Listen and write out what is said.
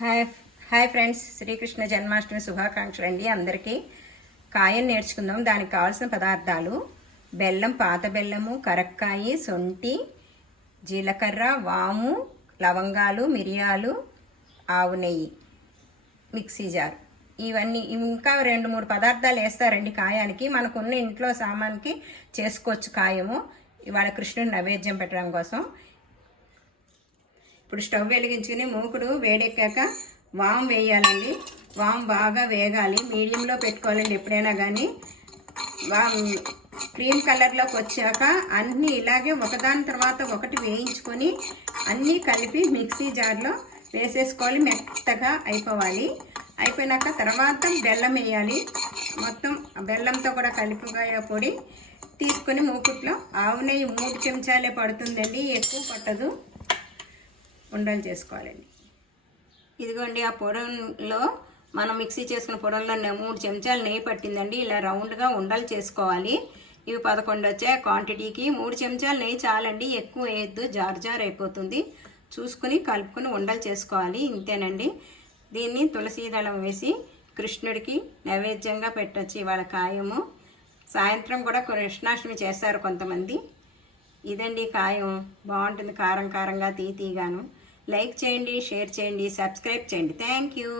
Hi hi friends, Sri Krishna Janmashtami శుభాకాంక్షలు అండి అందరికీ. కాయం నేర్చుకుందాం. దానికి కావాల్సిన పదార్థాలు: బెల్లం, పాత బెల్లము, కరక్కాయి, సొంటి, జీలకర్ర, వాము, లవంగాలు, మిరియాలు, ఆవు నెయ్యి, మిక్సీ జార్. ఇవన్నీ ఇంకా 2-3 పదార్థాలు వేస్తారండి కాయానికి. మనకున్న ఇంట్లో సామాన్కి చేసుకోవచ్చు కాయము. ఇవాళ కృష్ణుని నైవేద్యం పెట్టడం కోసం ఇప్పుడు స్టవ్ వెలిగించుకుని మూకుడు వేడెక్కాక వాము వేయాలండి. వాము బాగా వేగాలి, మీడియంలో పెట్టుకోవాలండి ఎప్పుడైనా కానీ. వాము క్రీమ్ కలర్లోకి వచ్చాక అన్నీ ఇలాగే ఒకదాని తర్వాత ఒకటి వేయించుకొని అన్నీ కలిపి మిక్సీ జార్లో వేసేసుకోవాలి. మెత్తగా అయిపోవాలి. అయిపోయినాక తర్వాత బెల్లం వేయాలి. మొత్తం బెల్లంతో కూడా కలిపిపోయే పొడి తీసుకొని మూకుట్లో ఆవు నెయ్యి 3 చెంచాలే పడుతుందండి, ఎక్కువ పట్టదు. ఉండలు చేసుకోవాలండి. ఇదిగోండి, ఆ పొడంలో మనం మిక్సీ చేసుకున్న పొడంలో 3 చెంచాలు నెయ్యి పట్టిందండి. ఇలా రౌండ్గా ఉండలు చేసుకోవాలి. ఇవి 11 వచ్చాయి క్వాంటిటీకి. 3 చెంచాలు నెయ్యి చాలండి, ఎక్కువ వేయద్దు, జార్ జార్ అయిపోతుంది. చూసుకుని కలుపుకొని ఉండలు చేసుకోవాలి. ఇంతేనండి. దీన్ని తులసి దళం వేసి కృష్ణుడికి నైవేద్యంగా పెట్టచ్చు. ఇవాళ కాయము. సాయంత్రం కూడా కృష్ణాష్టమి చేస్తారు కొంతమంది. ఇదండి కాయం. బాగుంటుంది, కారం కారంగా తీగాను. లైక్ చేయండి, షేర్ చేయండి, సబ్స్క్రైబ్ చేయండి. Thank you.